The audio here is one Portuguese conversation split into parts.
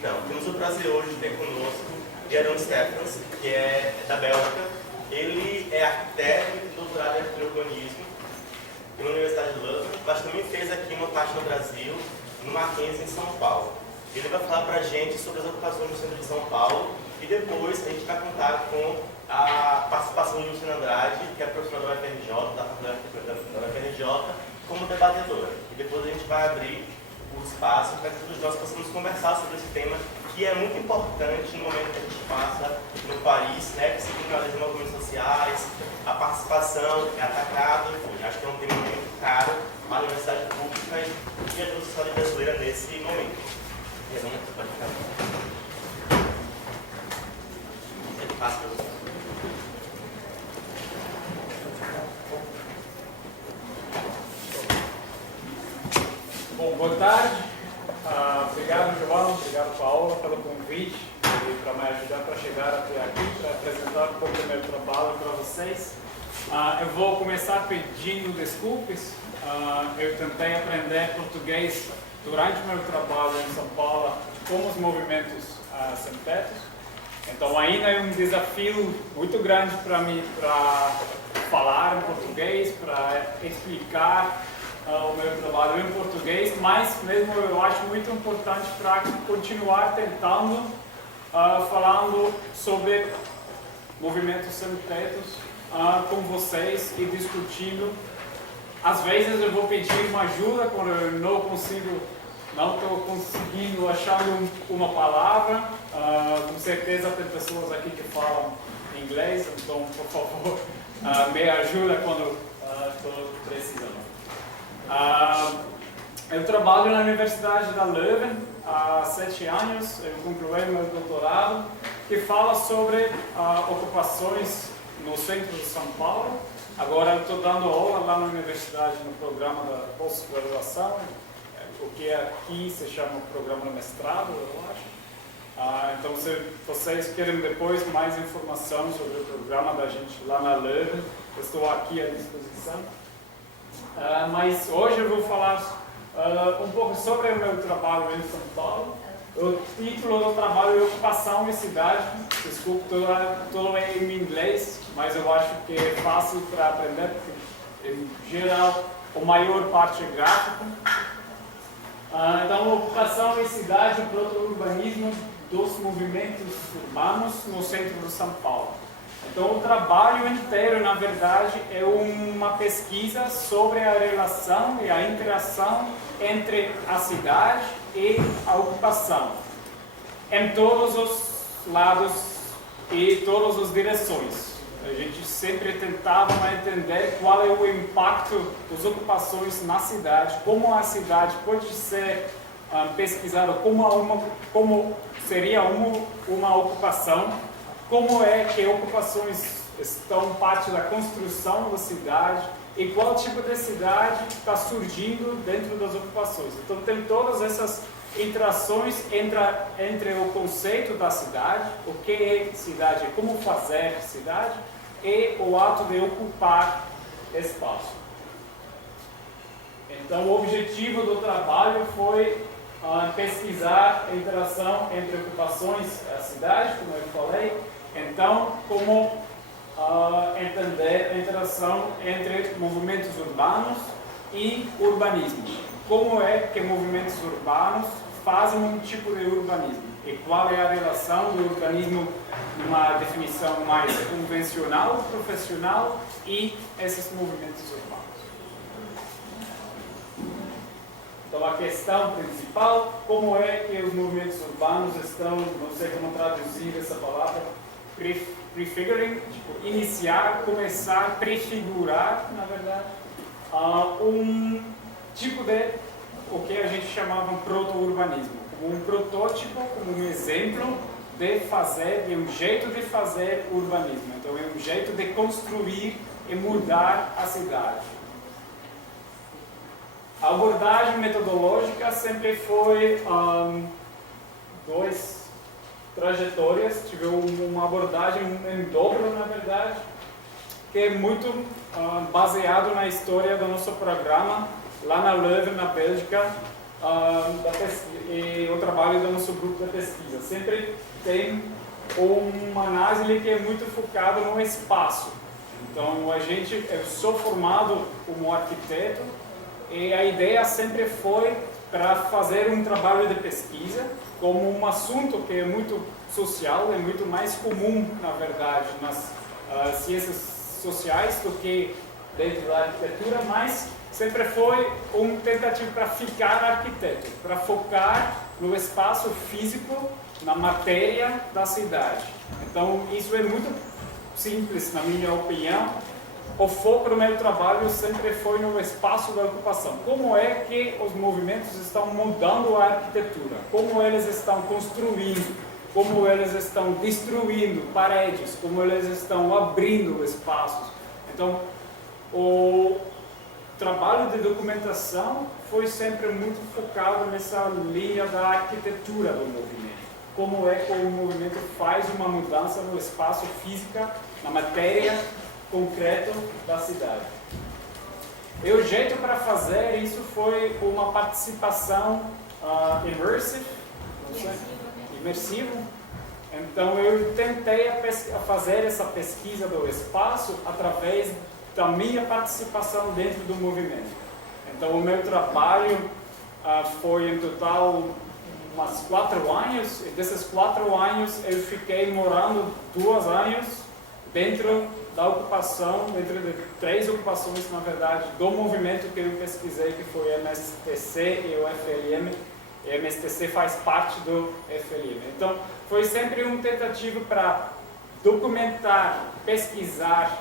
Então, temos o prazer hoje de ter conosco Jeroen Stephens, que é da Bélgica. Ele é arquiteto e doutorado em urbanismo pela Universidade de Leuven, mas também fez aqui uma parte no Brasil, no Mackenzie, em São Paulo. Ele vai falar para a gente sobre as ocupações no centro de São Paulo e depois a gente vai contar com a participação de Luciana Andrade, que é professora da UFRJ, da Faculdade de Arquitetura da UFRJ, como debatedora. E depois a gente vai abrir o espaço para que todos nós possamos conversar sobre esse tema, que é muito importante no momento que a gente passa no país, né, que se criminaliza movimentos sociais, a participação é atacada, enfim, acho que é um tema muito caro à universidade pública e à sociedade brasileira nesse momento. Você pode ficar. Ele passa para você. Bom, boa tarde. Obrigado, João, obrigado, Paula, pelo convite e para me ajudar para chegar até aqui, para apresentar um pouco do meu trabalho para vocês. Eu vou começar pedindo desculpas. Eu tentei aprender português durante o meu trabalho em São Paulo com os movimentos sem tetos. Então ainda é um desafio muito grande para mim para falar em português, para explicar o meu trabalho em português, mas mesmo eu acho muito importante para continuar tentando falando sobre movimentos sem tetos com vocês e discutindo. Às vezes eu vou pedir uma ajuda quando eu não estou conseguindo achar uma palavra. Com certeza tem pessoas aqui que falam inglês, então por favor me ajuda quando estou precisando. Eu trabalho na Universidade da Leuven há 7 anos, eu concluí meu doutorado, que fala sobre ocupações no centro de São Paulo. Agora eu estou dando aula lá na universidade no programa da pós-graduação, o que aqui se chama programa de mestrado, eu acho. Então se vocês querem depois mais informação sobre o programa da gente lá na Leuven, eu estou aqui à disposição. Mas hoje eu vou falar um pouco sobre o meu trabalho em São Paulo. O título do trabalho é Ocupação e Cidade. Desculpe, tudo é em inglês, mas eu acho que é fácil para aprender, porque em geral a maior parte é gráfico. Então, Ocupação e Cidade, o proto-urbanismo dos movimentos urbanos no centro de São Paulo. Então, o trabalho inteiro, na verdade, é uma pesquisa sobre a relação e a interação entre a cidade e a ocupação, em todos os lados e todas as direções. A gente sempre tentava entender qual é o impacto das ocupações na cidade, como a cidade pode ser pesquisada, como seria uma ocupação, como é que ocupações estão parte da construção da cidade e qual tipo de cidade está surgindo dentro das ocupações. Então tem todas essas interações entre o conceito da cidade, o que é cidade, como fazer cidade, e o ato de ocupar espaço. Então o objetivo do trabalho foi pesquisar a interação entre ocupações e a cidade, como eu falei. Então, como entender a interação entre movimentos urbanos e urbanismo? Como é que movimentos urbanos fazem um tipo de urbanismo? E qual é a relação do urbanismo numa definição mais convencional, profissional e esses movimentos urbanos? Então, a questão principal, como é que os movimentos urbanos estão, não sei como traduzir essa palavra, prefiguring, tipo, iniciar, começar, prefigurar, na verdade, um tipo de, o que a gente chamava de proto-urbanismo, como um protótipo, como um exemplo de fazer, de um jeito de fazer urbanismo. Então, é um jeito de construir e mudar a cidade. A abordagem metodológica sempre foi duas trajetórias. Tive uma abordagem em dobro, na verdade, que é muito baseado na história do nosso programa lá na Leuven, na Bélgica, e o trabalho do nosso grupo de pesquisa. Sempre tem uma análise que é muito focada no espaço. Então, eu sou formado como arquiteto e a ideia sempre foi para fazer um trabalho de pesquisa como um assunto que é muito social, é muito mais comum, na verdade, nas ciências sociais do que dentro da arquitetura, mas sempre foi um tentativo para ficar arquiteto, para focar no espaço físico, na matéria da cidade. Então, isso é muito simples, na minha opinião. O foco do meu trabalho sempre foi no espaço da ocupação. Como é que os movimentos estão mudando a arquitetura? Como eles estão construindo? Como eles estão destruindo paredes? Como eles estão abrindo espaços? Então, o trabalho de documentação foi sempre muito focado nessa linha da arquitetura do movimento. Como é que o movimento faz uma mudança no espaço físico, na matéria concreta da cidade. E o jeito para fazer isso foi uma participação imersiva. Então eu tentei fazer essa pesquisa do espaço através da minha participação dentro do movimento. Então o meu trabalho foi em total umas 4 anos, e desses 4 anos eu fiquei morando 2 anos dentro da ocupação, dentro de 3 ocupações, na verdade, do movimento que eu pesquisei, que foi o MSTC e o FLM. E o MSTC faz parte do FLM. Então, foi sempre uma tentativa para documentar, pesquisar,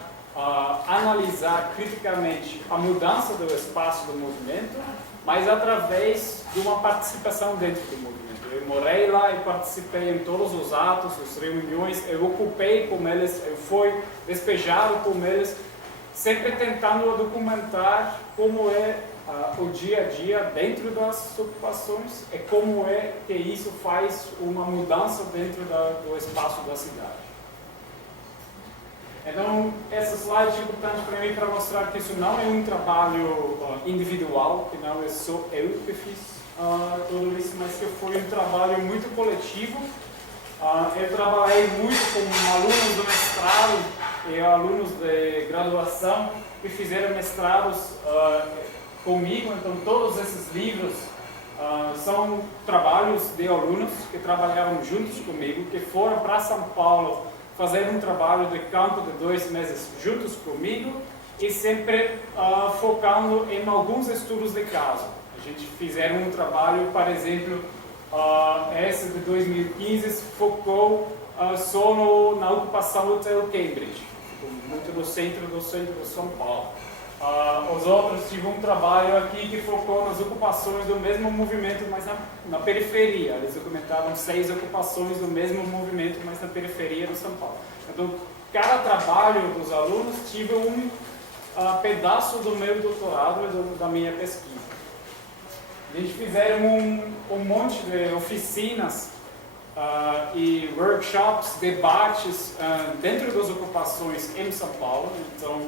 analisar criticamente a mudança do espaço do movimento, mas através de uma participação dentro do movimento. Eu morei lá e participei em todos os atos, as reuniões, eu ocupei com eles, eu fui despejado com eles, sempre tentando documentar como é o dia a dia dentro das ocupações e como é que isso faz uma mudança dentro do espaço da cidade. Então, essa slide é importante para mim para mostrar que isso não é um trabalho individual, que não é só eu que fiz tudo isso, mas que foi um trabalho muito coletivo. Eu trabalhei muito com alunos do mestrado e alunos de graduação que fizeram mestrados comigo. Então, todos esses livros são trabalhos de alunos que trabalharam juntos comigo, que foram para São Paulo fazer um trabalho de campo de 2 meses juntos comigo e sempre focando em alguns estudos de caso. A gente fizeram um trabalho, por exemplo, esse de 2015 focou só na ocupação do Hotel Cambridge, muito no centro de São Paulo. Os outros tiveram um trabalho aqui que focou nas ocupações do mesmo movimento, mas na periferia. Eles documentaram 6 ocupações do mesmo movimento, mas na periferia de São Paulo. Então, cada trabalho dos alunos tive um pedaço do meu doutorado e da minha pesquisa. A gente fizeram um monte de oficinas e workshops, debates dentro das ocupações em São Paulo. Então,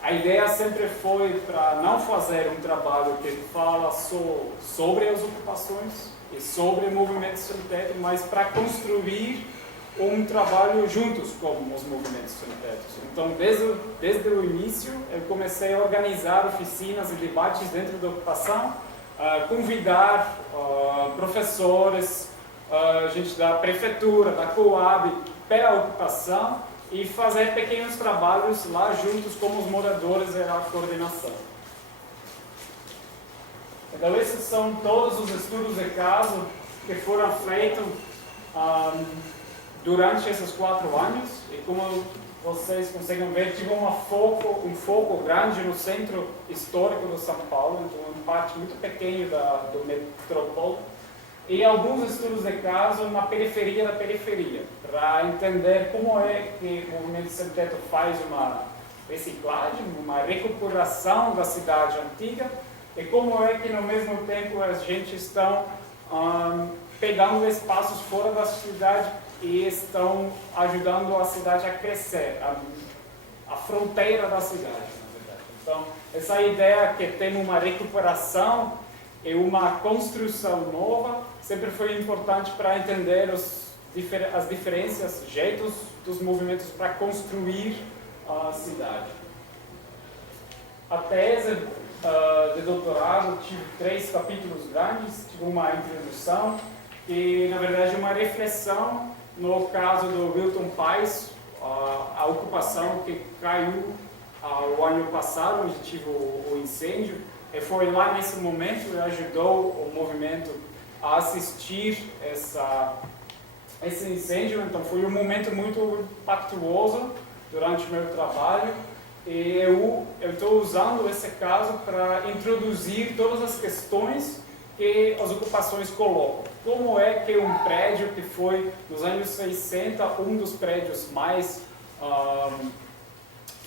a ideia sempre foi para não fazer um trabalho que fala só sobre as ocupações e sobre movimentos sem teto, mas para construir um trabalho juntos com os movimentos sem teto. Então, desde o início, eu comecei a organizar oficinas e debates dentro da ocupação, convidar professores, gente da prefeitura, da Coab, para a ocupação e fazer pequenos trabalhos lá juntos com os moradores e a coordenação. Então, esses são todos os estudos de caso que foram feitos durante esses 4 anos. E como vocês conseguem ver, tive um foco grande no centro histórico de São Paulo, então uma parte muito pequena do metrópole, e alguns estudos de caso na periferia da periferia, para entender como é que o movimento sem teto faz uma reciclagem, uma recuperação da cidade antiga, e como é que no mesmo tempo a gente está pegando espaços fora da cidade e estão ajudando a cidade a crescer, a fronteira da cidade, na verdade. Então, essa ideia que tem uma recuperação e uma construção nova sempre foi importante para entender as diferenças, jeitos dos movimentos para construir a cidade. A tese de doutorado tive 3 capítulos grandes, tive uma introdução e, na verdade, uma reflexão no caso do Wilton Pais, a ocupação que caiu o ano passado, onde tive o incêndio, e foi lá nesse momento que ajudou o movimento a assistir esse incêndio. Então foi um momento muito impactuoso durante o meu trabalho e eu estou usando esse caso para introduzir todas as questões que as ocupações colocam. Como é que um prédio que foi, nos anos 60, um dos prédios mais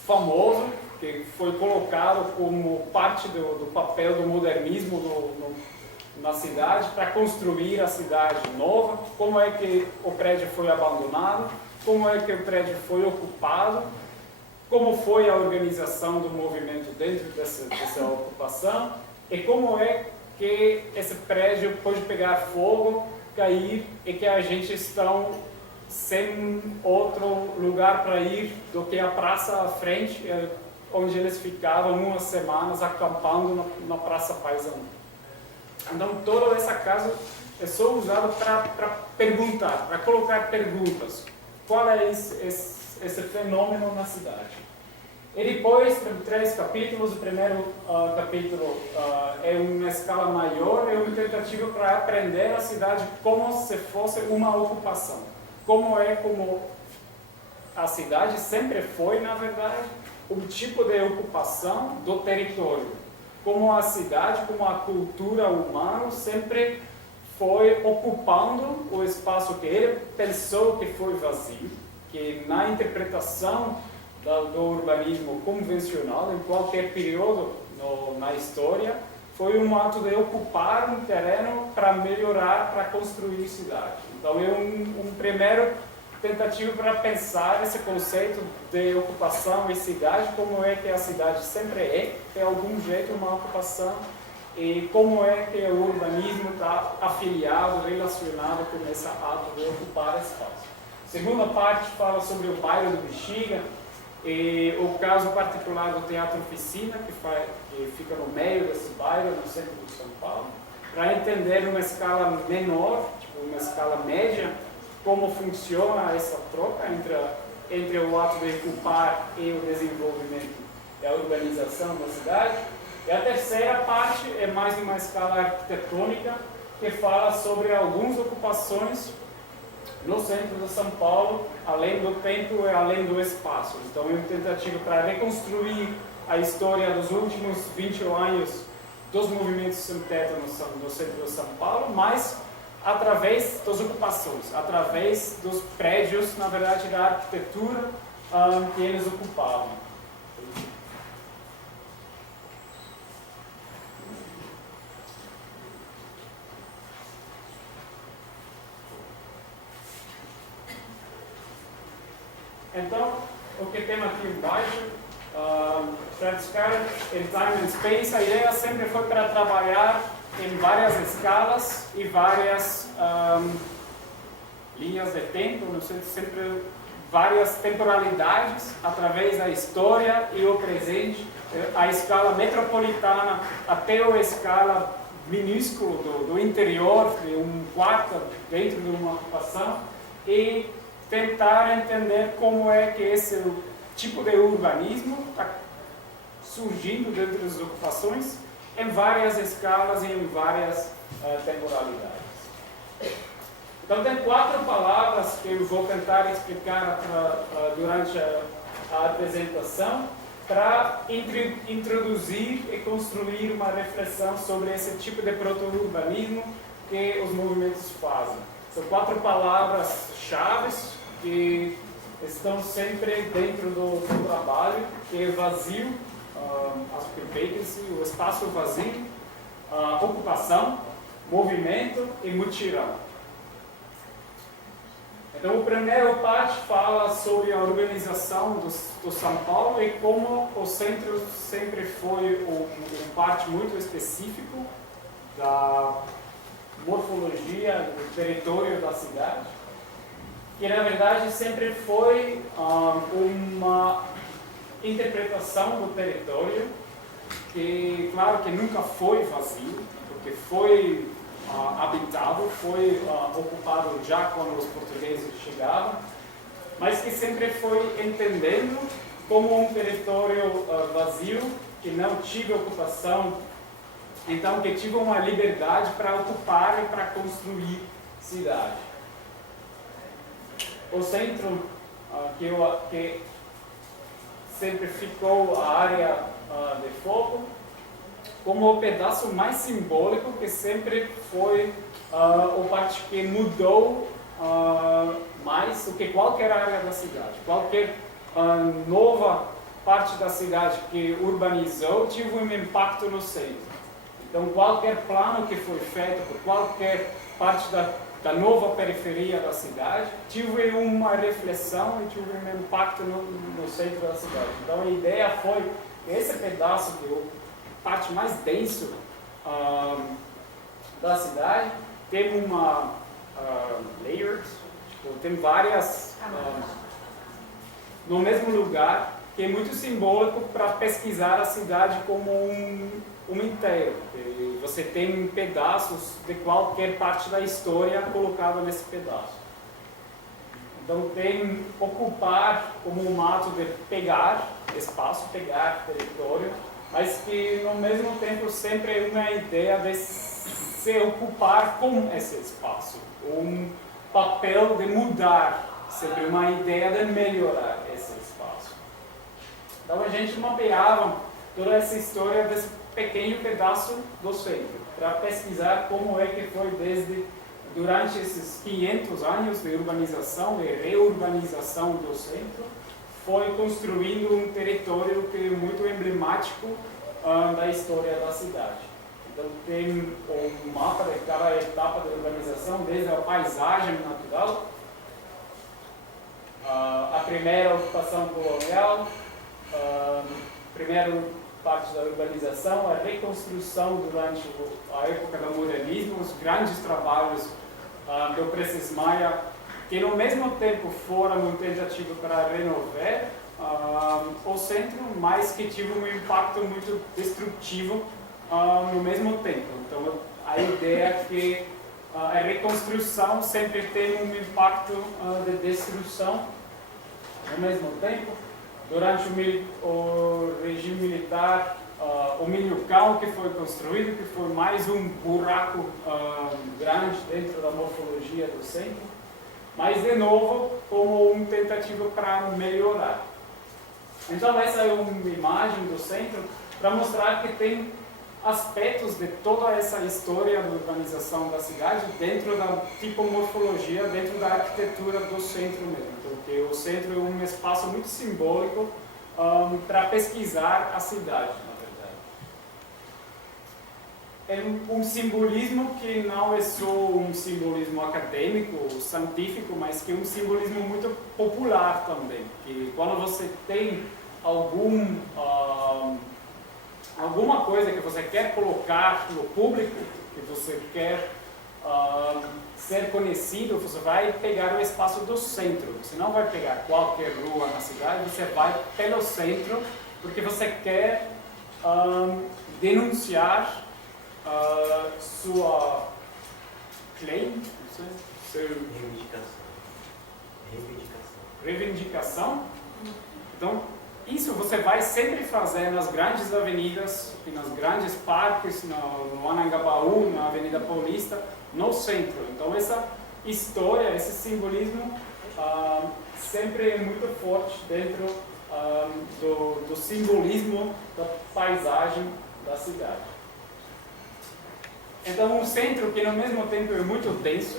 famoso, que foi colocado como parte do papel do modernismo na cidade, para construir a cidade nova, como é que o prédio foi abandonado, como é que o prédio foi ocupado, como foi a organização do movimento dentro dessa ocupação, e como é que esse prédio pode pegar fogo, cair, e que a gente está sem outro lugar para ir do que a praça à frente, onde eles ficavam umas semanas acampando na Praça Paisano. Então, toda essa casa é só usada para perguntar, para colocar perguntas. Qual é esse fenômeno na cidade? E depois, 3 capítulos. O primeiro capítulo é uma escala maior, é uma tentativa para aprender a cidade como se fosse uma ocupação. Como a cidade sempre foi, na verdade, um tipo de ocupação do território. Como a cidade, como a cultura humana sempre foi ocupando o espaço que ele pensou que foi vazio, que na interpretação do urbanismo convencional, em qualquer período na história, foi um ato de ocupar um terreno para melhorar, para construir cidade. Então é um primeiro tentativa para pensar esse conceito de ocupação e cidade, como é que a cidade sempre de algum jeito, uma ocupação, e como é que o urbanismo está afiliado, relacionado com esse ato de ocupar espaço. A segunda parte fala sobre o bairro do Bexiga, e o caso particular do Teatro Oficina, que fica no meio desse bairro, no centro de São Paulo, para entender uma escala menor, tipo uma escala média, como funciona essa troca entre o ato de ocupar e o desenvolvimento e a urbanização da cidade. E a terceira parte é mais uma escala arquitetônica, que fala sobre algumas ocupações no centro de São Paulo, além do tempo e além do espaço. Então é uma tentativa para reconstruir a história dos últimos 20 anos dos movimentos sem teto no centro de São Paulo, mas através das ocupações, através dos prédios, na verdade, da arquitetura que eles ocupavam. Então, o que temos aqui embaixo, Fred Scarlett, em Time and Space, a ideia sempre foi para trabalhar em várias escalas e várias linhas de tempo, não sei, sempre várias temporalidades, através da história e o presente, a escala metropolitana até a escala minúscula do interior, de um quarto dentro de uma ocupação, e tentar entender como é que esse tipo de urbanismo está surgindo dentro das ocupações em várias escalas e em várias temporalidades. Então tem 4 palavras que eu vou tentar explicar durante a apresentação para introduzir e construir uma reflexão sobre esse tipo de proto-urbanismo que os movimentos fazem. São 4 palavras-chave que estão sempre dentro do trabalho, que é vazio, vacancy, o espaço vazio, ocupação, movimento e mutirão. Então, o primeiro parte fala sobre a organização do São Paulo e como o centro sempre foi um parte muito específico da morfologia do território da cidade, que na verdade sempre foi uma interpretação do território que, claro, que nunca foi vazio, porque foi habitado, foi ocupado já quando os portugueses chegavam, mas que sempre foi entendendo como um território vazio, que não tive ocupação, então que tive uma liberdade para ocupar e para construir cidade. O centro, que sempre ficou a área de fogo, como o pedaço mais simbólico, que sempre foi o parte que mudou mais do que qualquer área da cidade. Qualquer nova parte da cidade que urbanizou teve um impacto no centro. Então, qualquer plano que foi feito por qualquer parte da nova periferia da cidade tive uma reflexão e tive um impacto no centro da cidade. Então, a ideia foi que esse pedaço, que é a parte mais denso da cidade, tem uma layers, tipo, tem várias no mesmo lugar, que é muito simbólico para pesquisar a cidade como um inteiro. E você tem pedaços de qualquer parte da história colocado nesse pedaço. Então tem ocupar como um ato de pegar espaço, pegar território, mas que no mesmo tempo sempre é uma ideia de se ocupar com esse espaço, um papel de mudar, sempre uma ideia de melhorar esse espaço. Então a gente mapeava toda essa história desse pequeno pedaço do centro, para pesquisar como é que foi durante esses 500 anos de urbanização e reurbanização do centro, foi construindo um território que é muito emblemático da história da cidade. Então tem um mapa de cada etapa da urbanização, desde a paisagem natural, a primeira ocupação colonial, primeira parte da urbanização, a reconstrução durante a época do modernismo, os grandes trabalhos do Prestes Maia, que no mesmo tempo foram uma tentativa para renovar o centro, mas que teve um impacto muito destrutivo no mesmo tempo. Então a ideia é que a reconstrução sempre tem um impacto de destruição ao mesmo tempo. Durante o regime militar, o Minhocão que foi construído, que foi mais um buraco grande dentro da morfologia do centro, mas de novo como uma tentativa para melhorar. Então essa é uma imagem do centro para mostrar que tem aspectos de toda essa história da urbanização da cidade dentro da tipomorfologia, dentro da arquitetura do centro mesmo. Porque o centro é um espaço muito simbólico para pesquisar a cidade, na verdade. É um simbolismo que não é só um simbolismo acadêmico, científico, mas que é um simbolismo muito popular também. Que quando você tem alguma coisa que você quer colocar no público, que você quer ser conhecido, você vai pegar o espaço do centro. Você não vai pegar qualquer rua na cidade, você vai pelo centro, porque você quer denunciar sua claim, sua reivindicação. Então, isso você vai sempre fazer nas grandes avenidas, nas grandes parques, no Anhangabaú, na Avenida Paulista, no centro. Então essa história, esse simbolismo sempre é muito forte dentro do simbolismo da paisagem da cidade. Então um centro que no mesmo tempo é muito denso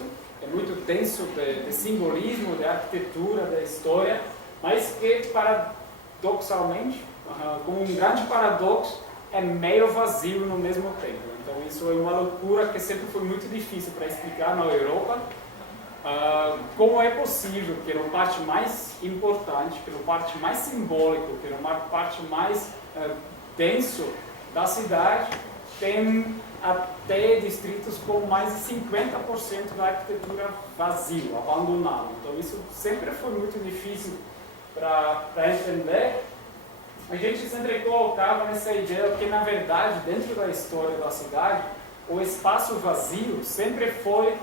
de simbolismo, de arquitetura, da história, mas que paradoxalmente, como um grande paradoxo, é meio vazio no mesmo tempo. Então isso é uma loucura que sempre foi muito difícil para explicar na Europa. Como é possível que na parte mais importante, que na parte mais simbólica, que na parte mais denso da cidade, tem até distritos com mais de 50% da arquitetura vazio, abandonado. Então isso sempre foi muito difícil para entender. A gente sempre colocava nessa ideia que, na verdade, dentro da história da cidade, o espaço vazio sempre foi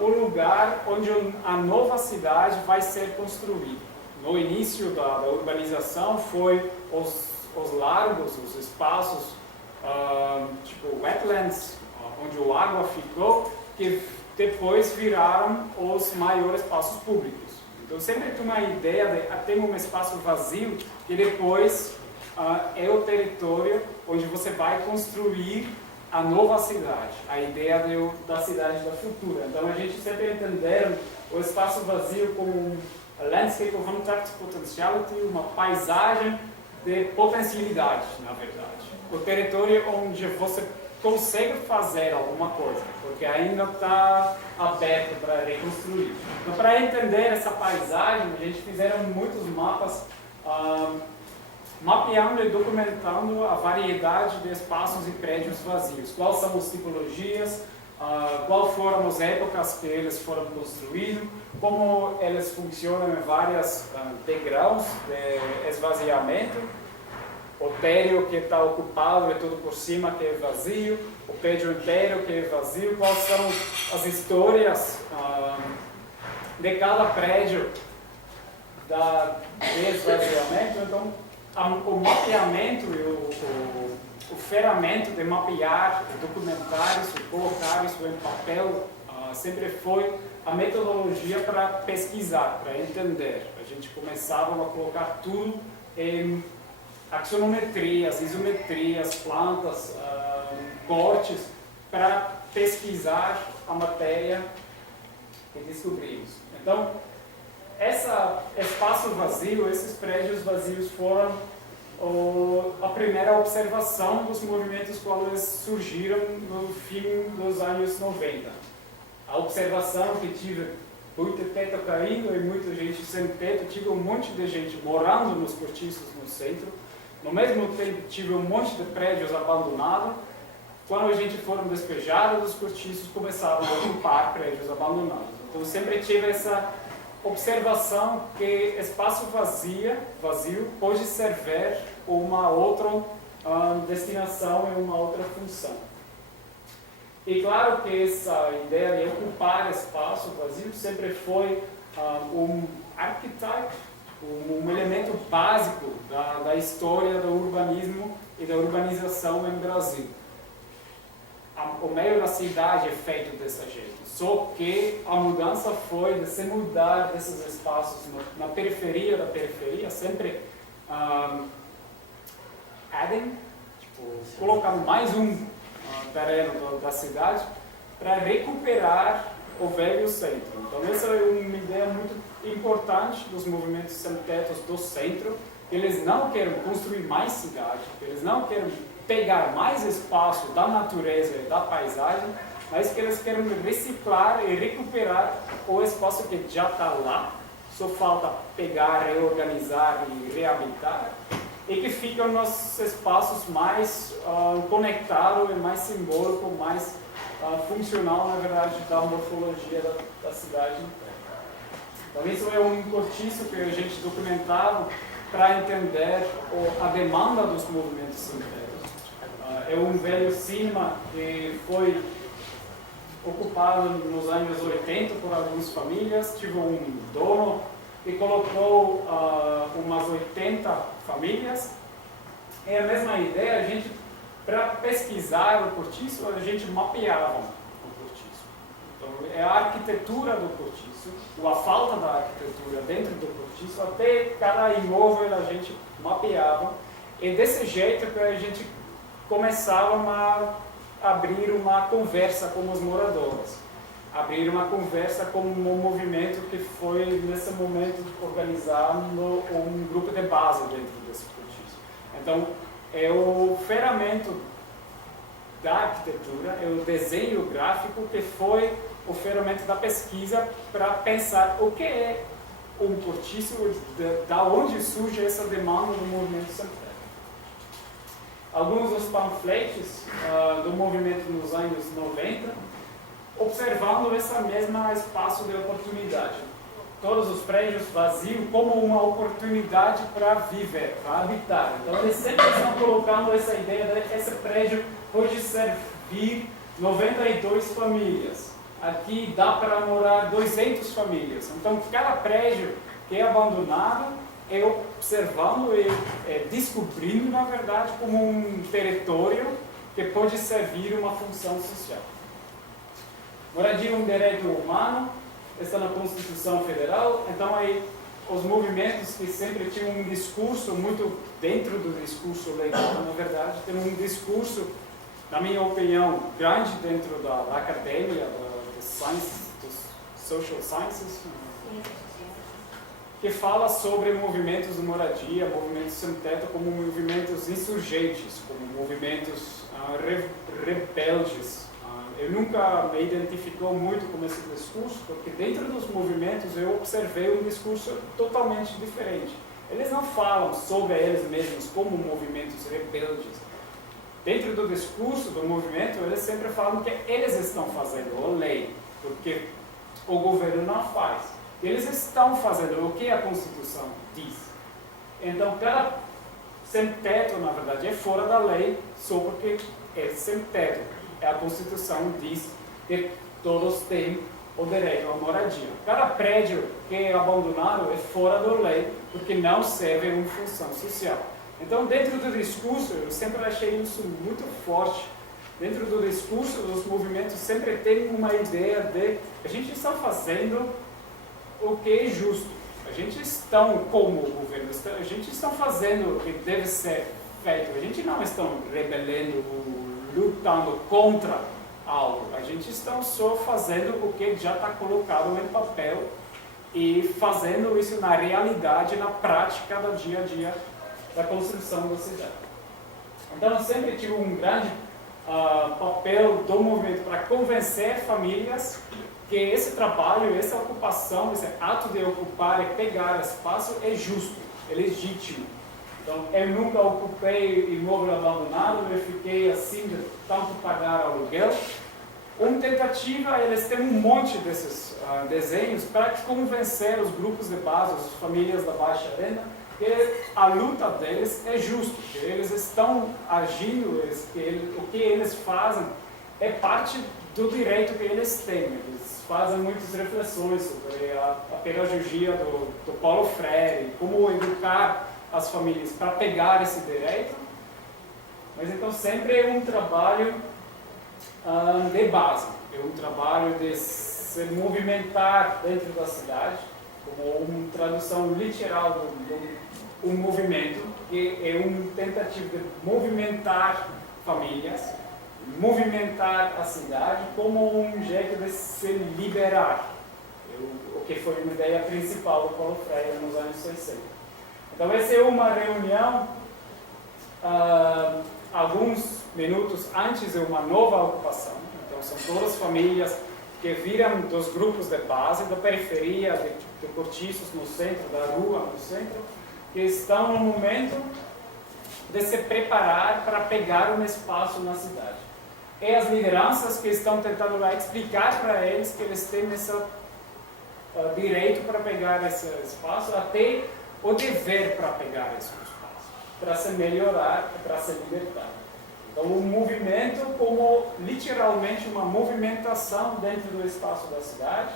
o lugar onde a nova cidade vai ser construída. No início da urbanização foi os largos, os espaços, tipo wetlands, onde o água ficou, que depois viraram os maiores espaços públicos. Então sempre tem uma ideia de ter um espaço vazio que depois é o território onde você vai construir a nova cidade, a ideia da cidade da futura. Então a gente sempre entendeu o espaço vazio como um landscape of untapped potentiality, uma paisagem de potencialidade, na verdade. O território onde você consegue fazer alguma coisa, porque ainda está aberto para reconstruir. Então, para entender essa paisagem, a gente fizeram muitos mapas mapeando e documentando a variedade de espaços e prédios vazios. Quais são as tipologias, quais foram as épocas que eles foram construídos, como eles funcionam em vários degraus de esvaziamento, o térreo que está ocupado e tudo por cima que é vazio, o prédio inteiro que é vazio, quais são as histórias de cada prédio de esvaziamento. Então, o mapeamento e o ferramenta de mapear, documentar isso, colocar isso em papel, sempre foi a metodologia para pesquisar, para entender. A gente começava a colocar tudo em axonometrias, isometrias, plantas, cortes, para pesquisar a matéria que descobrimos. Então, esse espaço vazio, esses prédios vazios foram a primeira observação dos movimentos quando surgiram no fim dos anos 90. A observação que tive muito teto caindo e muita gente sem teto, tive um monte de gente morando nos cortiços no centro. No mesmo tempo, tive um monte de prédios abandonados. Quando a gente foram despejados dos cortiços, começaram a ocupar prédios abandonados. Então, sempre tive essa observação que espaço vazio pode servir uma outra destinação e uma outra função. E claro que essa ideia de ocupar espaço vazio sempre foi um archetype, um elemento básico da história do urbanismo e da urbanização no Brasil. O meio da cidade é feito desse jeito, só que a mudança foi de se mudar desses espaços na periferia da periferia, sempre adding, colocando mais um terreno da cidade para recuperar o velho centro. Então essa é uma ideia muito importante dos movimentos sem-tetos do centro. Eles não querem construir mais cidade, eles não querem pegar mais espaço da natureza e da paisagem, mas que eles querem reciclar e recuperar o espaço que já está lá, só falta pegar, reorganizar e reabilitar, e que ficam nos espaços mais conectados e mais simbólico, mais funcional, na verdade, da morfologia da cidade. Então isso é um cortiço que a gente documentava para entender a demanda dos movimentos sintéticos. É um velho cinema que foi ocupado nos anos 80 por algumas famílias. Tive um dono que colocou umas 80 famílias. É a mesma ideia, a gente, para pesquisar o cortiço, a gente mapeava o cortiço. Então, é a arquitetura do cortiço, ou a falta da arquitetura dentro do cortiço, até cada imóvel a gente mapeava. E desse jeito que a gente começava a abrir uma conversa com os moradores, abrir uma conversa com um movimento que foi, nesse momento, organizando um grupo de base dentro desse cortiço. Então, é o ferramenta da arquitetura, é o desenho gráfico que foi o ferramenta da pesquisa para pensar o que é um cortiço, da onde surge essa demanda do movimento sem-teto. alguns dos panfletos do movimento nos anos 90, observando esse mesmo espaço de oportunidade. Todos os prédios vazios como uma oportunidade para viver, para habitar. Então eles sempre estão colocando essa ideia de que esse prédio pode servir 92 famílias. Aqui dá para morar 200 famílias. Então cada prédio que é abandonado é observando e descobrindo, na verdade, como um território que pode servir uma função social. Moradia é um direito humano, está na Constituição Federal, então aí os movimentos que sempre tinham um discurso muito dentro do discurso legal, na verdade, tem um discurso, na minha opinião, grande dentro da academia, dos social sciences, que fala sobre movimentos de moradia, movimentos sem teto, como movimentos insurgentes, como movimentos rebeldes. Eu nunca me identificou muito com esse discurso, porque dentro dos movimentos eu observei um discurso totalmente diferente. Eles não falam sobre eles mesmos como movimentos rebeldes. Dentro do discurso do movimento, eles sempre falam que eles estão fazendo a lei, porque o governo não faz. Eles estão fazendo o que a Constituição diz. Então, cada sem-teto, na verdade, é fora da lei, só porque é sem-teto. A Constituição diz que todos têm o direito à moradia. Cada prédio que é abandonado é fora da lei, porque não serve uma função social. Então, dentro do discurso, eu sempre achei isso muito forte. Dentro do discurso dos movimentos sempre tem uma ideia de a gente está fazendo o que é justo. A gente está como o governo, a gente está fazendo o que deve ser feito. A gente não está rebelando, lutando contra algo. A gente está só fazendo o que já está colocado em papel e fazendo isso na realidade, na prática do dia a dia da construção da cidade. Então, eu sempre tive um grande papel do movimento para convencer famílias que esse trabalho, essa ocupação, esse ato de ocupar e pegar espaço é justo, é legítimo. Então, eu nunca ocupei imóvel abandonado, eu fiquei assim de tanto pagar aluguel. Uma tentativa, eles têm um monte desses desenhos para convencer os grupos de base, as famílias da baixa renda, que a luta deles é justa, que eles estão agindo, o que eles fazem é parte do direito que eles têm. Eles fazem muitas reflexões sobre a pedagogia do Paulo Freire, como educar as famílias para pegar esse direito, mas então sempre é um trabalho de base, é um trabalho de se movimentar dentro da cidade, como uma tradução literal um movimento, que é uma tentativa de movimentar famílias, movimentar a cidade como um jeito de se liberar, o que foi uma ideia principal do Paulo Freire nos anos 60. Então, essa é uma reunião, alguns minutos antes de uma nova ocupação. Então, são todas famílias que viram dos grupos de base, da periferia, de cortiços no centro, da rua no centro, que estão no momento de se preparar para pegar um espaço na cidade. E as lideranças que estão tentando lá explicar para eles que eles têm esse direito para pegar esse espaço, até o dever para pegar esse espaço, para se melhorar, para se libertar. Então, o movimento como literalmente uma movimentação dentro do espaço da cidade,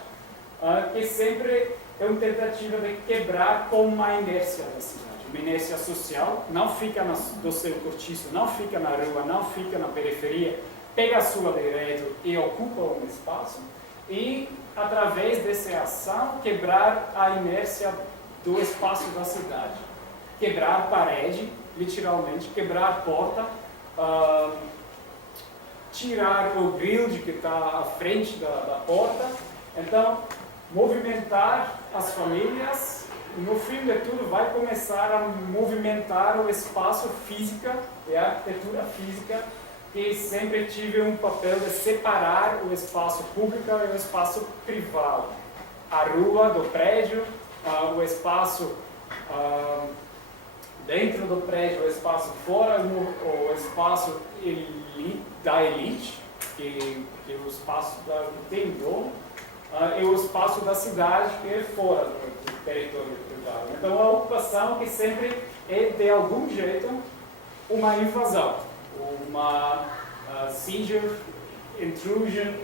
que sempre é uma tentativa de quebrar com uma inércia da cidade, uma inércia social, não fica do seu cortiço, não fica na rua, não fica na periferia, pega a sua direito e ocupa um espaço, e através dessa ação quebrar a inércia do espaço da cidade, quebrar parede, literalmente, quebrar porta, tirar o grille que está à frente da porta. Então, movimentar as famílias, no fim de tudo vai começar a movimentar o espaço físico e a arquitetura física, que sempre tive um papel de separar o espaço público e o espaço privado, a rua do prédio, o espaço dentro do prédio o espaço fora, o espaço da elite, que é o espaço que tem dono, e o espaço da cidade, que é fora do território privado. Então, a ocupação que sempre é, de algum jeito, uma invasão, uma seizure, intrusion,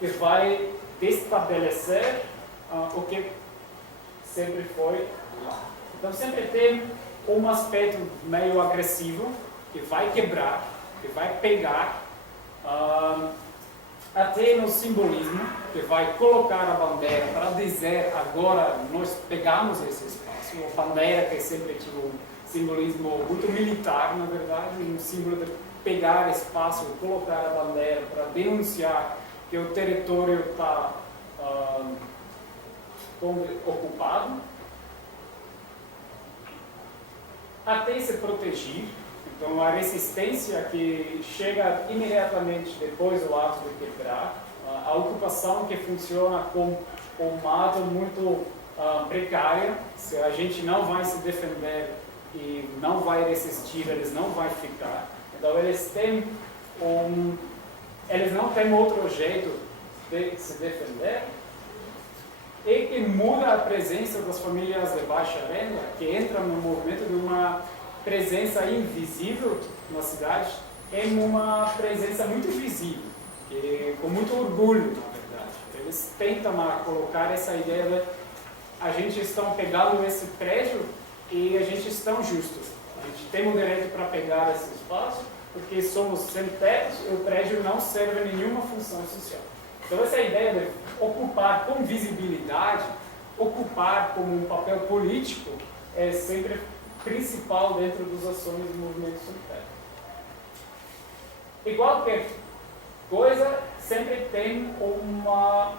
que vai desestabelecer o que sempre foi lá. Então, sempre tem um aspecto meio agressivo, que vai quebrar, que vai pegar, até no simbolismo, que vai colocar a bandeira para dizer agora nós pegamos esse espaço. A bandeira que sempre tinha um simbolismo muito militar, na verdade, um símbolo de pegar espaço, colocar a bandeira para denunciar que o território está ocupado, até se proteger. Então, a resistência que chega imediatamente depois do ato de quebrar, a ocupação que funciona com um ato muito precário, se a gente não vai se defender e não vai resistir, eles não vão ficar. Então, eles não têm outro jeito de se defender, e que muda a presença das famílias de baixa renda, que entram no movimento de uma presença invisível na cidade, em uma presença muito visível, com muito orgulho, na verdade. Eles tentam colocar essa ideia de a gente está pegando esse prédio e a gente está justos. A gente tem o direito para pegar esse espaço, porque somos sem teto e o prédio não serve a nenhuma função social. Então, essa ideia de ocupar com visibilidade, ocupar como um papel político, é sempre principal dentro das ações do movimento sem teto. E qualquer coisa sempre tem uma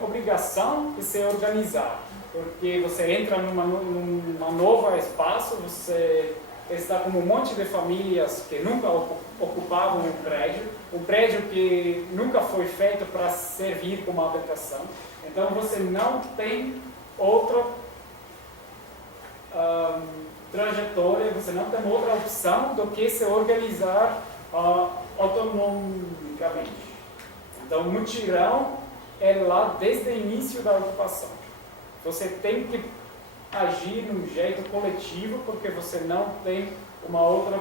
obrigação de se organizar, porque você entra numa nova espaço, você está com um monte de famílias que nunca ocupavam um prédio que nunca foi feito para servir como habitação. Então você não tem outra trajetória, você não tem outra opção do que se organizar autonomicamente. Então o mutirão é lá desde o início da ocupação. Você tem que agir de um jeito coletivo, porque você não tem uma outra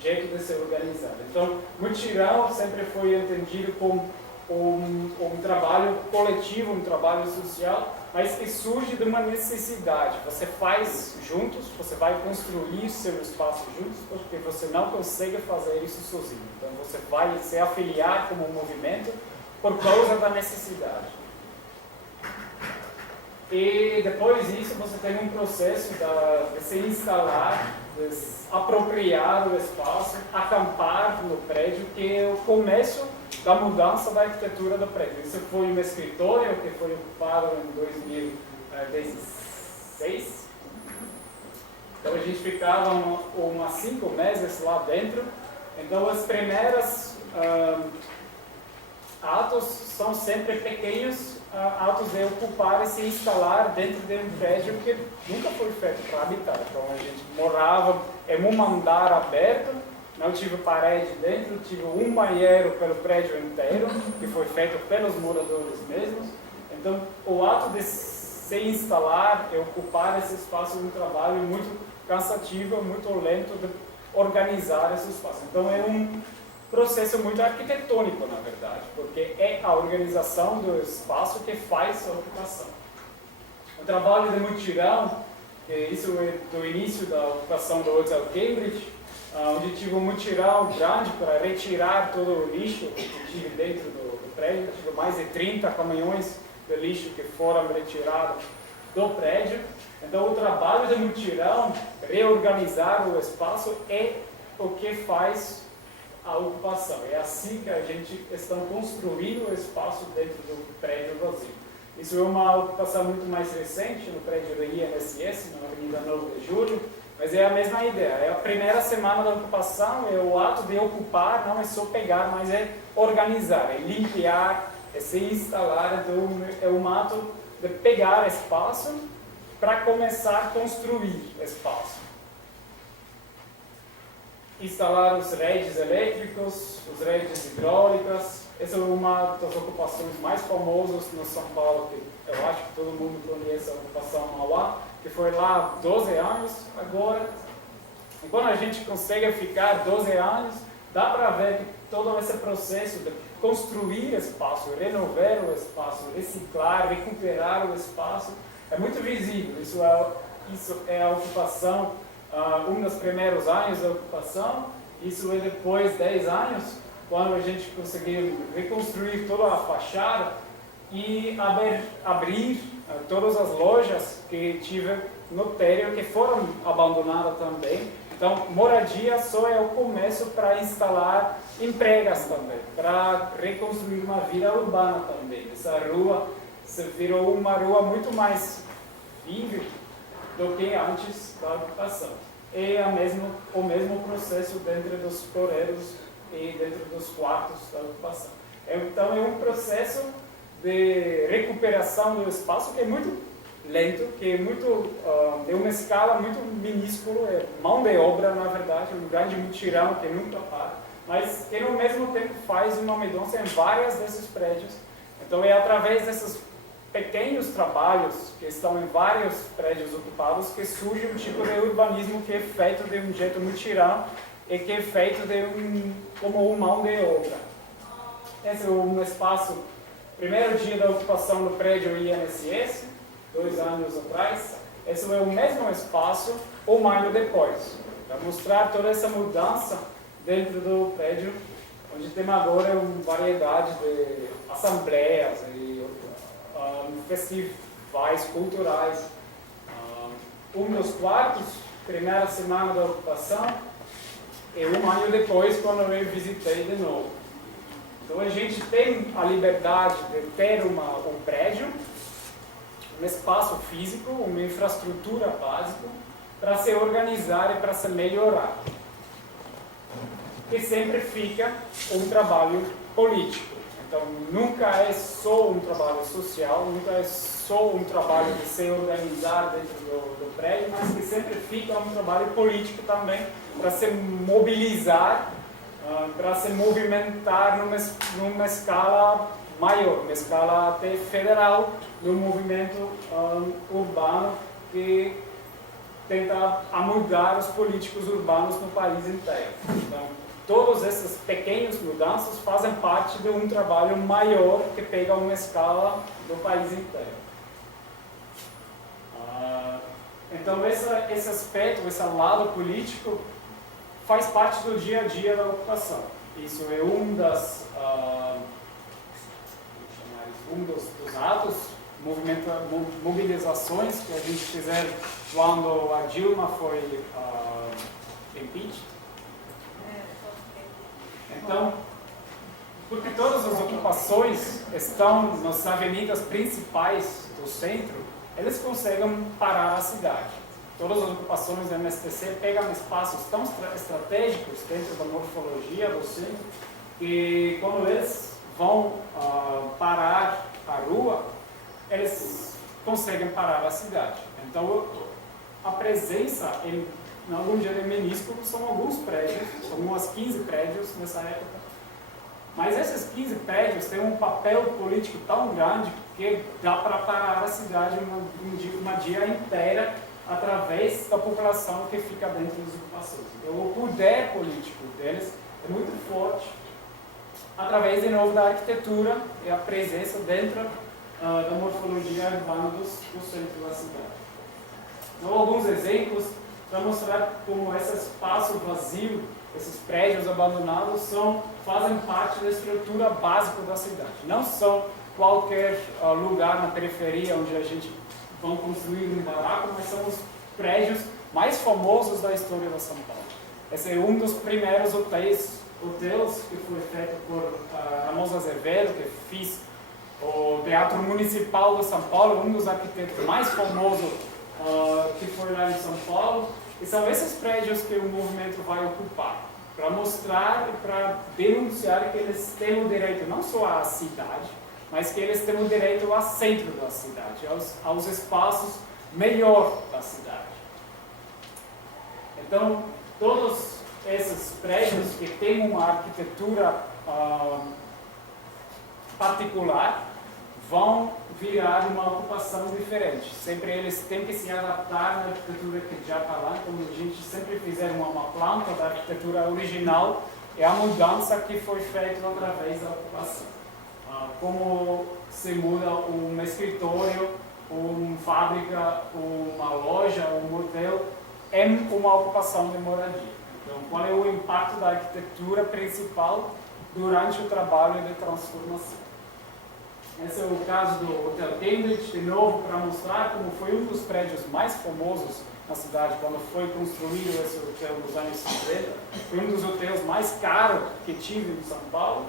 jeito de se organizar. Então, mutirão sempre foi entendido como um trabalho coletivo, um trabalho social, mas que surge de uma necessidade. Você faz juntos, você vai construir seu espaço juntos, porque você não consegue fazer isso sozinho. Então, você vai se afiliar como um movimento por causa da necessidade. E depois disso você tem um processo de se instalar, de apropriar o espaço, acampar no prédio, que é o começo da mudança da arquitetura do prédio. Isso foi um escritório que foi ocupado em 2016. Então a gente ficava umas 5 meses lá dentro. Então os primeiros atos são sempre pequenos atos de ocupar e se instalar dentro de um prédio que nunca foi feito para habitar. Então a gente morava em um andar aberto, não tive parede dentro, tive um banheiro pelo prédio inteiro, que foi feito pelos moradores mesmos. Então o ato de se instalar e ocupar esse espaço é um trabalho muito cansativo, muito lento de organizar esse espaço. Então é um processo muito arquitetônico, na verdade, porque é a organização do espaço que faz a ocupação. O trabalho de mutirão, isso é do início da ocupação do Hotel Cambridge, onde tive um mutirão grande para retirar todo o lixo que tive dentro do prédio. Tive mais de 30 caminhões de lixo que foram retirados do prédio. Então o trabalho de mutirão, reorganizar o espaço, é o que faz a ocupação. É assim que a gente está construindo o espaço dentro do prédio vazio. Isso é uma ocupação muito mais recente no prédio do INSS, na Avenida 9 de Julho, mas é a mesma ideia. É a primeira semana da ocupação, é o ato de ocupar, não é só pegar, mas é organizar, é limpiar, é se instalar. Então é um ato de pegar espaço para começar a construir espaço. Instalar os redes elétricos, as redes hidráulicas. Essa é uma das ocupações mais famosas no São Paulo, que eu acho que todo mundo conhece, a ocupação Mauá, que foi lá há 12 anos agora. E quando a gente consegue ficar 12 anos, dá para ver que todo esse processo de construir espaço, renovar o espaço, reciclar, recuperar o espaço, é muito visível. Isso é a ocupação, um dos primeiros anos da ocupação. Isso é depois de 10 anos, quando a gente conseguiu reconstruir toda a fachada e abrir todas as lojas que tive no térreo, que foram abandonadas também. Então, moradia só é o começo para instalar empregos também, para reconstruir uma vida urbana também. Essa rua se virou uma rua muito mais viva do que antes da ocupação. É o mesmo processo dentro dos corredores e dentro dos quartos da ocupação. Então, é um processo de recuperação do espaço que é muito lento, que é uma escala muito minúscula, é mão de obra, na verdade, um grande mutirão que nunca para, mas que, no mesmo tempo, faz uma mudança em vários desses prédios. Então, é através desses pequenos trabalhos que estão em vários prédios ocupados que surge um tipo de urbanismo que é feito de um jeito mutirão e que é feito como uma mão de obra. Esse é um espaço, primeiro dia da ocupação do prédio INSS, 2 anos atrás. Esse é o mesmo espaço um ano depois, para mostrar toda essa mudança dentro do prédio, onde tem agora uma variedade de assembleias e festivais culturais. Um dos quartos, primeira semana da ocupação, e um ano depois, quando eu visitei de novo. Então a gente tem a liberdade de ter um prédio, um espaço físico, uma infraestrutura básica para se organizar e para se melhorar. E sempre fica um trabalho político. Então nunca é só um trabalho social, nunca é só um trabalho de se organizar dentro do prédio, mas que sempre fica um trabalho político também para se mobilizar, para se movimentar numa escala maior, uma escala até federal, do movimento urbano que tenta mudar os políticos urbanos no país inteiro. Então, todas essas pequenas mudanças fazem parte de um trabalho maior que pega uma escala do país inteiro. Então, esse aspecto, esse lado político, faz parte do dia a dia da ocupação. Isso é um dos atos, mobilizações que a gente fizer quando a Dilma foi impeached. Então, porque todas as ocupações estão nas avenidas principais do centro, eles conseguem parar a cidade. Todas as ocupações da MSTC pegam espaços tão estratégicos dentro da morfologia do centro que quando eles vão parar a rua, eles conseguem parar a cidade. Então, a presença em algum dia minúsculo são alguns prédios, são umas 15 prédios nessa época. Mas esses 15 prédios têm um papel político tão grande que dá para parar a cidade uma dia inteira através da população que fica dentro das ocupações. Então, o poder político deles é muito forte através, de novo, da arquitetura e a presença dentro da morfologia urbana do centro da cidade. Então, alguns exemplos para mostrar como esse espaço vazio, esses prédios abandonados, fazem parte da estrutura básica da cidade. Não são qualquer lugar na periferia onde a gente vai construir um barraco, mas são os prédios mais famosos da história de São Paulo. Esse é um dos primeiros hotéis que foi feito por Ramos Azevedo, que fez o Teatro Municipal de São Paulo, um dos arquitetos mais famosos que foi lá em São Paulo. E são esses prédios que o movimento vai ocupar, para mostrar e para denunciar que eles têm o direito não só à cidade, mas que eles têm o direito ao centro da cidade, aos espaços melhor da cidade. Então, todos esses prédios que têm uma arquitetura particular vão virar uma ocupação diferente. Sempre eles têm que se adaptar à arquitetura que já está lá, como a gente sempre fizer uma planta da arquitetura original, é a mudança que foi feita através da ocupação. Como se muda um escritório, uma fábrica, uma loja, um motel, é uma ocupação de moradia. Então, qual é o impacto da arquitetura principal durante o trabalho de transformação? Esse é o caso do Hotel Cambridge, de novo, para mostrar como foi um dos prédios mais famosos na cidade, quando foi construído esse hotel nos anos 50. Foi um dos hotéis mais caros que tive em São Paulo.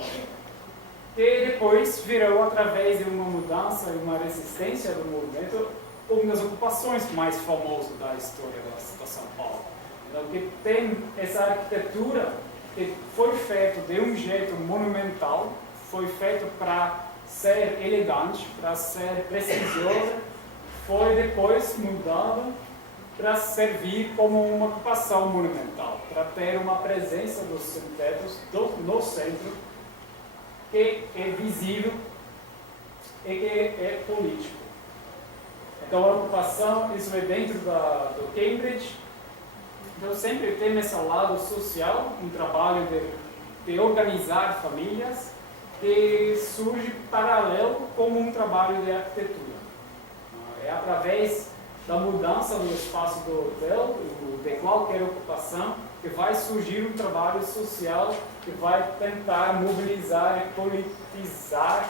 E depois virou, através de uma mudança e uma resistência do movimento, uma das ocupações mais famosas da história da São Paulo. Então, que tem essa arquitetura que foi feita de um jeito monumental, foi feito para ser elegante, para ser prestigiosa, foi depois mudado para servir como uma ocupação monumental, para ter uma presença dos sem-tetos no centro, que é visível e que é político. Então, a ocupação, isso é dentro do Cambridge. Então, sempre tem esse lado social, um trabalho de organizar famílias, que surge paralelo como um trabalho de arquitetura. É através da mudança do espaço do hotel, de qualquer ocupação, que vai surgir um trabalho social que vai tentar mobilizar, politizar,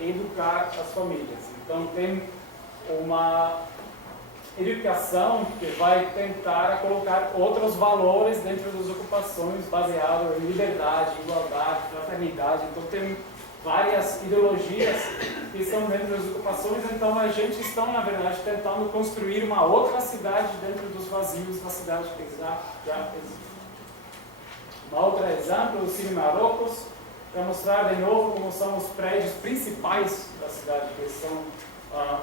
educar as famílias. Então, tem uma educação que vai tentar colocar outros valores dentro das ocupações, baseado em liberdade, igualdade, fraternidade. Então, tem várias ideologias que são dentro das ocupações. Então, a gente está, na verdade, tentando construir uma outra cidade dentro dos vazios da cidade que já existe. Um outro exemplo, o Cine Marrocos, para mostrar de novo como são os prédios principais da cidade que são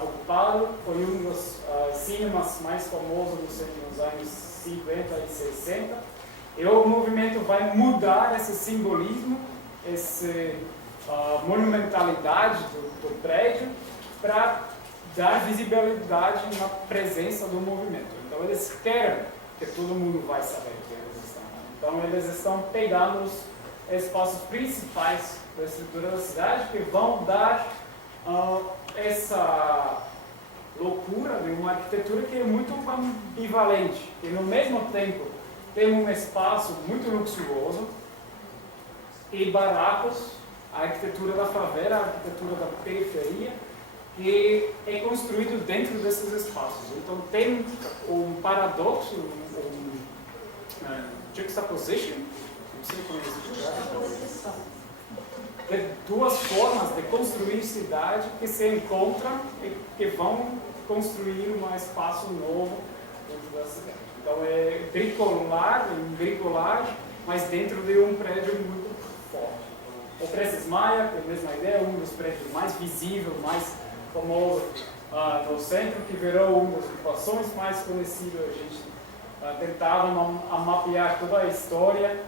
ocupados. Foi um dos cinemas mais famosos nos anos 50 e 60. E o movimento vai mudar esse simbolismo, essa monumentalidade do prédio, para dar visibilidade na presença do movimento. Então, eles querem que todo mundo vai saber que eles estão lá. Então, eles estão pegando os espaços principais da estrutura da cidade, que vão dar essa loucura de uma arquitetura que é muito ambivalente, e no mesmo tempo tem um espaço muito luxuoso e baratos, a arquitetura da favela, a arquitetura da periferia, que é construído dentro desses espaços. Então tem um paradoxo, juxtaposition, não sei como é isso, de duas formas de construir cidade que se encontram e que vão construir um espaço novo dentro da cidade. Então é bricolage, mas dentro de um prédio muito forte. O Prestes Maia, que é a mesma ideia, um dos prédios mais visíveis, mais famosos no centro, que virou uma das ocupações mais conhecidas. A gente tentava mapear toda a história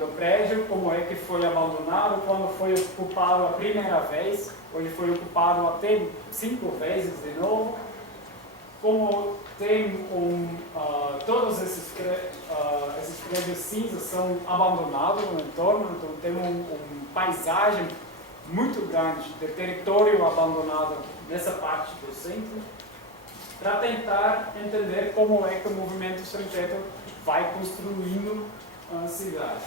do prédio, como é que foi abandonado, quando foi ocupado a primeira vez, hoje foi ocupado até 5 vezes de novo, como tem todos esses prédios cinzas são abandonados no entorno, então tem uma paisagem muito grande de território abandonado nessa parte do centro, para tentar entender como é que o movimento sem-teto vai construindo a cidade.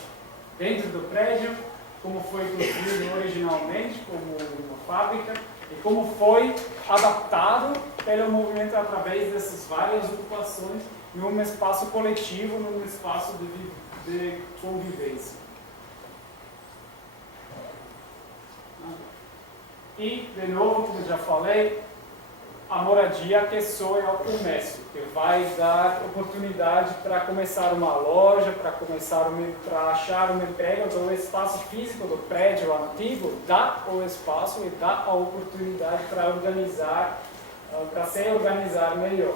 Dentro do prédio, como foi construído originalmente, como uma fábrica, e como foi adaptado pelo movimento através dessas várias ocupações em um espaço coletivo, num espaço de convivência. E, de novo, como já falei, a moradia que só é o começo, que vai dar oportunidade para começar uma loja, para achar um emprego. Então, o espaço físico do prédio antigo dá o espaço e dá a oportunidade para organizar, para se organizar melhor.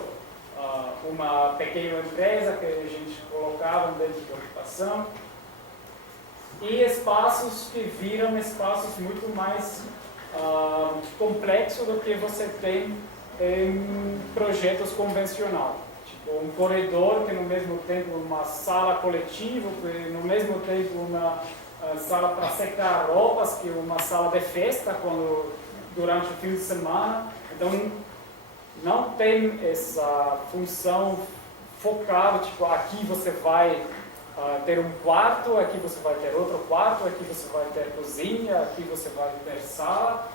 uma pequena empresa que a gente colocava dentro da ocupação, e espaços que viram espaços muito mais complexos do que você tem em projetos convencionais. Tipo, um corredor que no mesmo tempo uma sala coletiva, que no mesmo tempo uma sala para secar roupas, que uma sala de festa durante o fim de semana. Então, não tem essa função focada, tipo, aqui você vai ter um quarto, aqui você vai ter outro quarto, aqui você vai ter cozinha, aqui você vai ter sala,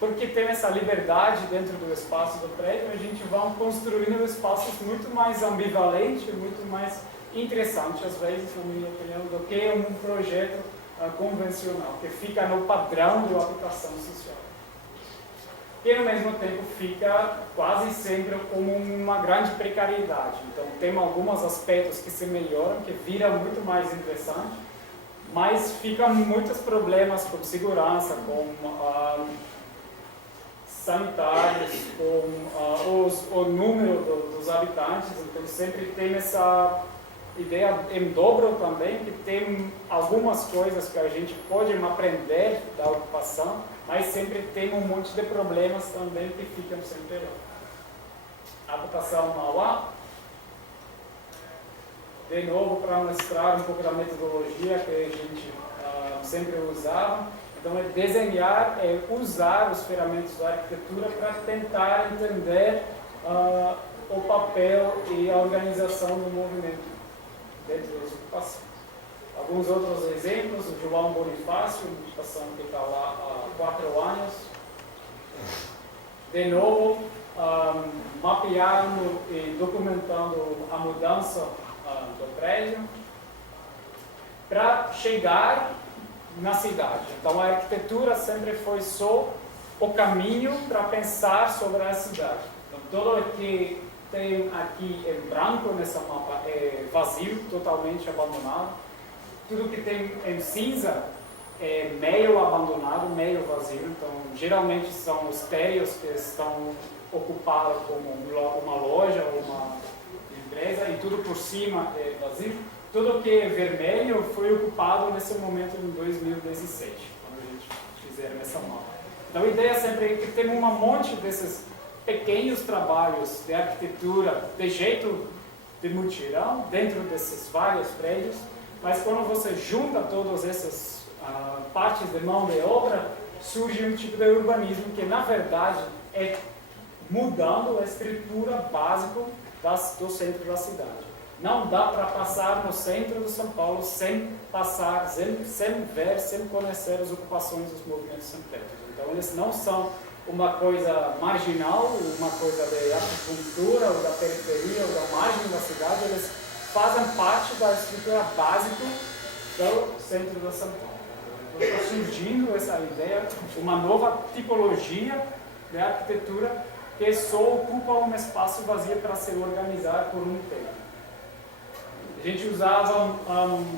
porque tem essa liberdade dentro do espaço do prédio, a gente vai construindo espaços muito mais ambivalentes, muito mais interessantes, às vezes, na minha opinião, do que um projeto convencional, que fica no padrão da habitação social. E, ao mesmo tempo, fica quase sempre como uma grande precariedade. Então, tem alguns aspectos que se melhoram, que viram muito mais interessante, mas ficam muitos problemas com segurança, com sanitários, com o número dos habitantes. Então, sempre tem essa ideia em dobro também, que tem algumas coisas que a gente pode aprender da ocupação, mas sempre tem um monte de problemas também que ficam sempre lá. A habitação Mauá, de novo para mostrar um pouco da metodologia que a gente sempre usava. Então, é desenhar, é usar os ferramentas da arquitetura para tentar entender o papel e a organização do movimento dentro das ocupações. Alguns outros exemplos, o João Bonifácio, uma ocupação que está lá há 4 anos. De novo, mapeando e documentando a mudança do prédio para chegar na cidade. Então, a arquitetura sempre foi só o caminho para pensar sobre a cidade. Então, tudo o que tem aqui em branco nessa mapa é vazio, totalmente abandonado. Tudo que tem em cinza é meio abandonado, meio vazio. Então, geralmente são os térreos que estão ocupados como uma loja ou uma empresa, e tudo por cima é vazio. Tudo que é vermelho foi ocupado nesse momento em 2017, quando a gente fizeram essa mapa. Então, a ideia sempre é que tem um monte desses pequenos trabalhos de arquitetura de jeito de mutirão dentro desses vários prédios, mas quando você junta todas essas partes de mão de obra, surge um tipo de urbanismo que, na verdade, é mudando a estrutura básica do centro da cidade. Não dá para passar no centro de São Paulo sem ver, sem conhecer as ocupações dos movimentos sintéticos. Então, eles não são uma coisa marginal, uma coisa de acupuntura, ou da periferia, ou da margem da cidade. Eles fazem parte da estrutura básica do centro de São Paulo. Então, está surgindo essa ideia, uma nova tipologia de arquitetura que só ocupa um espaço vazio para se organizar por um tempo. A gente usava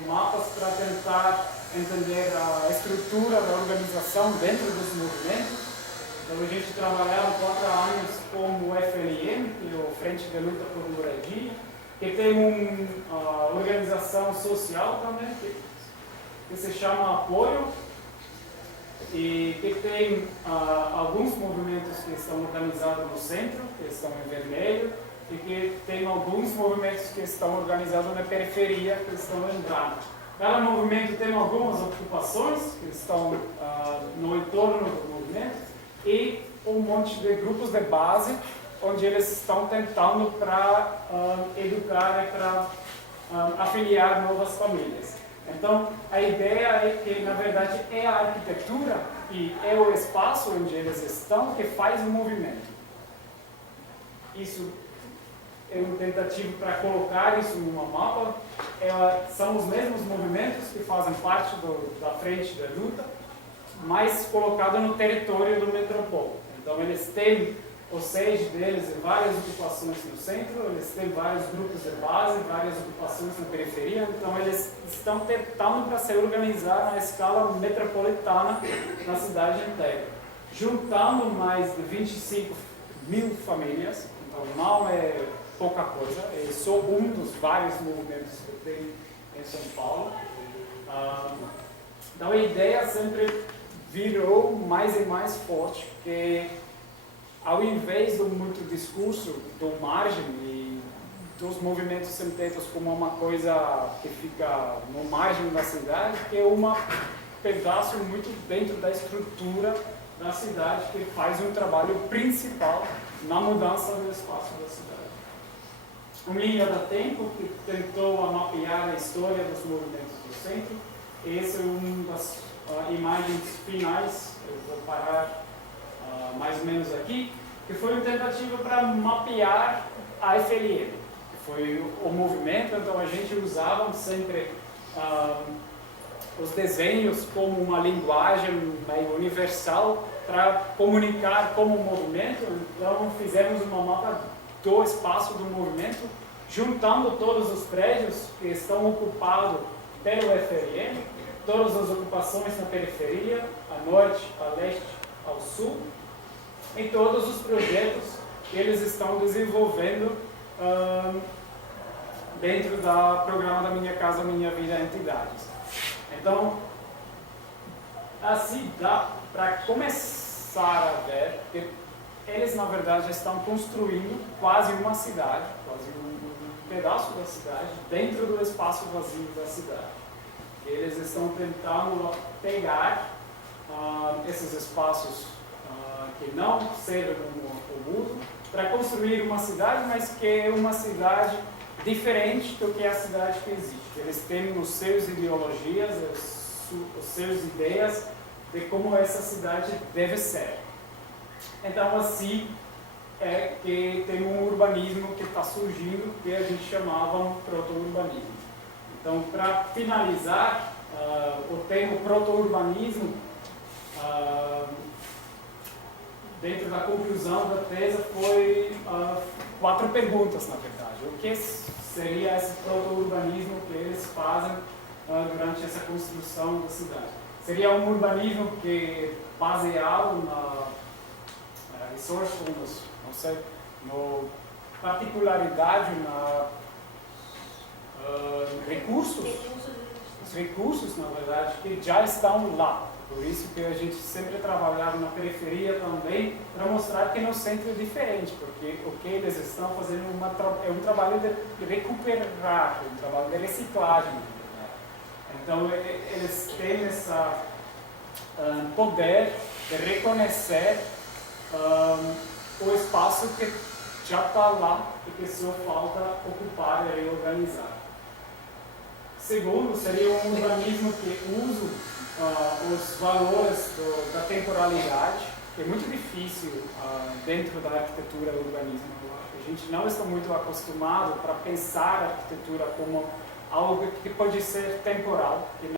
mapas para tentar entender a estrutura da organização dentro dos movimentos. Então, a gente trabalhava 4 anos com o FLM, que é o Frente de Luta por Moradia, que tem uma organização social também, que se chama Apoio, e que tem alguns movimentos que estão organizados no centro, que estão em vermelho, e que tem alguns movimentos que estão organizados na periferia, que estão em branco. Cada movimento tem algumas ocupações que estão no entorno do movimento e um monte de grupos de base onde eles estão tentando para educar e para afiliar novas famílias. Então, a ideia é que, na verdade, é a arquitetura e é o espaço onde eles estão que faz o movimento. Isso é uma tentativa para colocar isso numa mapa. São os mesmos movimentos que fazem parte da frente da luta, mas colocado no território do metrópole. Então, eles têm o sede deles em várias ocupações no centro, eles têm vários grupos de base, várias ocupações na periferia. Então, eles estão tentando para se organizar na escala metropolitana na cidade inteira, juntando mais de 25 mil famílias. Então, não é pouca coisa, é só um dos vários movimentos que tem em São Paulo. Então a ideia sempre virou mais e mais forte, porque ao invés do muito discurso do margem e dos movimentos sem-tetos como uma coisa que fica no margem da cidade, que é um pedaço muito dentro da estrutura da cidade que faz um trabalho principal na mudança do espaço da cidade. Uma linha da Tempo que tentou mapear a história dos movimentos do centro. Essa é uma das imagens finais, eu vou parar mais ou menos aqui, que foi uma tentativa para mapear a FLM, que foi o movimento. Então a gente usava sempre os desenhos como uma linguagem meio universal para comunicar como movimento. Então fizemos uma mapa do espaço do movimento, juntando todos os prédios que estão ocupados pelo FLM, todas as ocupações na periferia, a norte, a leste, ao sul, e todos os projetos que eles estão desenvolvendo dentro do programa da Minha Casa Minha Vida Entidades. Então, assim dá para começar a ver que eles, na verdade, estão construindo quase uma cidade, quase um pedaço da cidade, dentro do espaço vazio da cidade. Eles estão tentando pegar esses espaços que não servem como uso para construir uma cidade, mas que é uma cidade diferente do que a cidade que existe. Eles têm os seus ideologias, os seus ideias de como essa cidade deve ser. Então, assim é que tem um urbanismo que está surgindo, que a gente chamava um proto-urbanismo. Então, para finalizar, o termo proto-urbanismo, dentro da conclusão da tese, foi 4 perguntas, na verdade. O que seria esse proto-urbanismo que eles fazem durante essa construção da cidade? Seria um urbanismo que baseado na resourcefulness, não sei, no particularidade, na recursos, os recursos, na verdade, que já estão lá. Por isso que a gente sempre trabalhava na periferia também, para mostrar que no centro é diferente, porque o que eles estão fazendo é um trabalho de recuperar, um trabalho de reciclagem. Então, eles têm esse poder de reconhecer o espaço que já está lá e que só falta ocupar e reorganizar. Segundo, seria um urbanismo que usa os valores da temporalidade, que é muito difícil dentro da arquitetura e urbanismo. A gente não está muito acostumado para pensar a arquitetura como algo que pode ser temporal, que